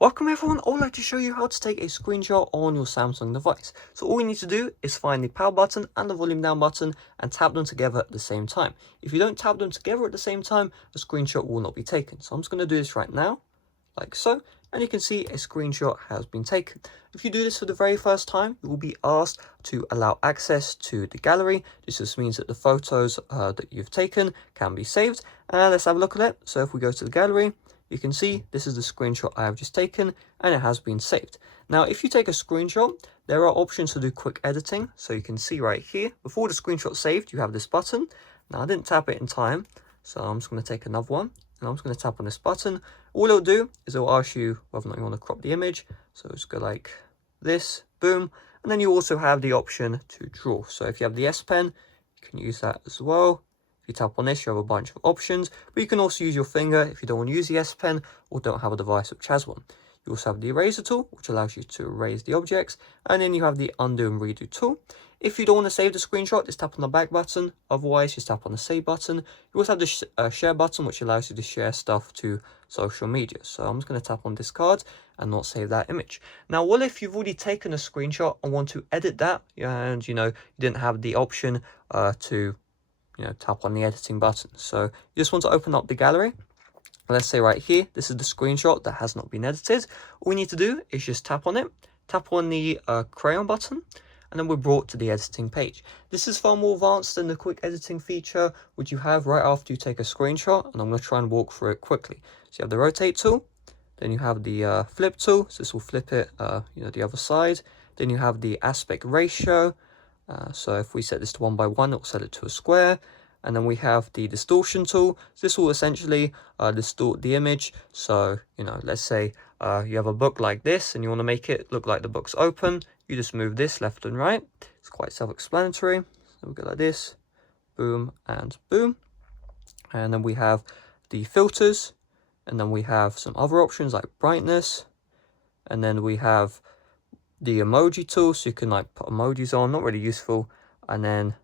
Welcome everyone, I would like to show you how to take a screenshot on your Samsung device. So all you need to do is find the power button and the volume down button and tap them together at the same time. If you don't tap them together at the same time, the screenshot will not be taken. So I'm just going to do this right now, like so, and you can see a screenshot has been taken. If you do this for the very first time, you will be asked to allow access to the gallery. This just means that the photos that you've taken can be saved. And let's have a look at it. So if we go to the gallery, you can see this is the screenshot I have just taken and it has been saved. Now, if you take a screenshot, there are options to do quick editing. So you can see right here, before the screenshot saved, you have this button. Now, I didn't tap it in time, so I'm just going to take another one. And I'm just going to tap on this button. All it'll do is it'll ask you whether or not you want to crop the image. So just go like this, boom. And then you also have the option to draw. So if you have the S Pen, you can use that as well. If you tap on this, you have a bunch of options, but you can also use your finger if you don't want to use the S Pen or don't have a device which has one. You also have the eraser tool, which allows you to erase the objects, and then you have the undo and redo tool. If you don't want to save the screenshot, just tap on the back button. Otherwise, just tap on the save button. You also have the share button, which allows you to share stuff to social media. So I'm just going to tap on discard and not save that image. Now, what if you've already taken a screenshot and want to edit that, and you didn't have the option to tap on the editing button? So you just want to open up the gallery. Let's say right here, this is the screenshot that has not been edited. All we need to do is just tap on it, tap on the crayon button, and then we're brought to the editing page. This is far more advanced than the quick editing feature which you have right after you take a screenshot, and I'm going to try and walk through it quickly. So you have the rotate tool, then you have the flip tool, so this will flip it the other side. Then you have the aspect ratio. So if we set this to 1 by 1, it will set it to a square. And then we have the distortion tool. So this will essentially distort the image. So, let's say you have a book like this and you want to make it look like the book's open. You just move this left and right. It's quite self-explanatory. So we'll go like this, boom and boom. And then we have the filters. And then we have some other options like brightness. And then we have the emoji tool, so you can put emojis on, not really useful. And then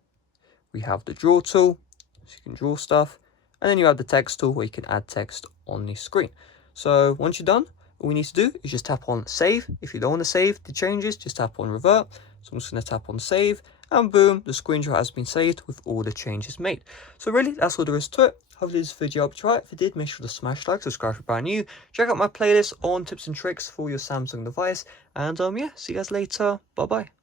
we have the draw tool, so you can draw stuff. And then you have the text tool where you can add text on the screen. So once you're done, all we need to do is just tap on save. If you don't want to save the changes, just tap on revert. So I'm just going to tap on save, and boom, the screenshot has been saved with all the changes made. So really, that's all there is to it. Hopefully this video helped you out. If it did, make sure to smash like, subscribe if you're brand new. Check out my playlist on tips and tricks for your Samsung device. And yeah, see you guys later. Bye bye.